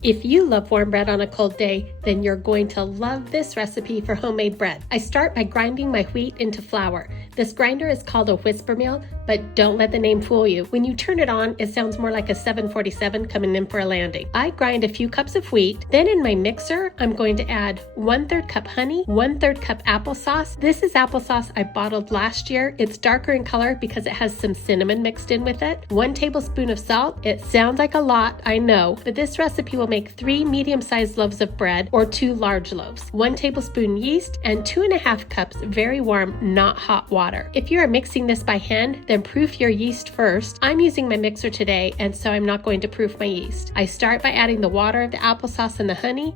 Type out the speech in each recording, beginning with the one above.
If you love warm bread on a cold day, then you're going to love this recipe for homemade bread. I start by grinding my wheat into flour. This grinder is called a whisper mill, but don't let the name fool you. When you turn it on, it sounds more like a 747 coming in for a landing. I grind a few cups of wheat. Then in my mixer, I'm going to add 1/3 cup honey, 1/3 cup applesauce. This is applesauce I bottled last year. It's darker in color because it has some cinnamon mixed in with it. 1 tablespoon of salt. It sounds like a lot, I know, but this recipe will make 3 medium-sized loaves of bread or 2 large loaves. 1 tablespoon yeast and 2.5 cups very warm, not hot water. If you are mixing this by hand, then proof your yeast first. I'm using my mixer today, and so I'm not going to proof my yeast. I start by adding the water, the applesauce, and the honey.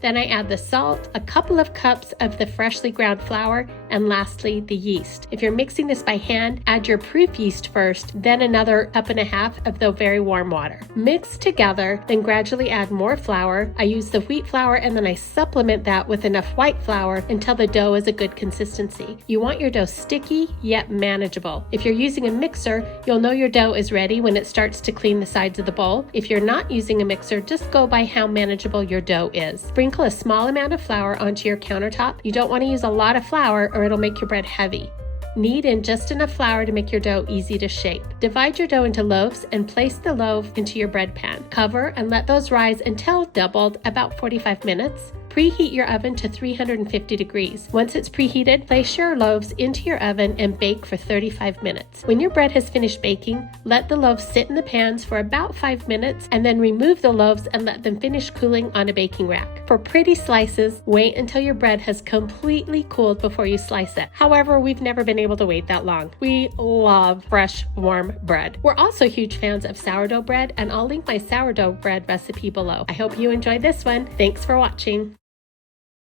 Then I add the salt, a couple of cups of the freshly ground flour, and lastly, the yeast. If you're mixing this by hand, add your proof yeast first, then another 1.5 cups of the very warm water. Mix together, then gradually add more flour. I use the wheat flour and then I supplement that with enough white flour until the dough is a good consistency. You want your dough sticky, yet manageable. If you're using a mixer, you'll know your dough is ready when it starts to clean the sides of the bowl. If you're not using a mixer, just go by how manageable your dough is. Sprinkle a small amount of flour onto your countertop. You don't want to use a lot of flour or it'll make your bread heavy. Knead in just enough flour to make your dough easy to shape. Divide your dough into loaves and place the loaf into your bread pan. Cover and let those rise until doubled, about 45 minutes. Preheat your oven to 350 degrees. Once it's preheated, place your loaves into your oven and bake for 35 minutes. When your bread has finished baking, let the loaves sit in the pans for about 5 minutes and then remove the loaves and let them finish cooling on a baking rack. For pretty slices, wait until your bread has completely cooled before you slice it. However, we've never been able to wait that long. We love fresh, warm bread. We're also huge fans of sourdough bread, and I'll link my sourdough bread recipe below. I hope you enjoyed this one. Thanks for watching.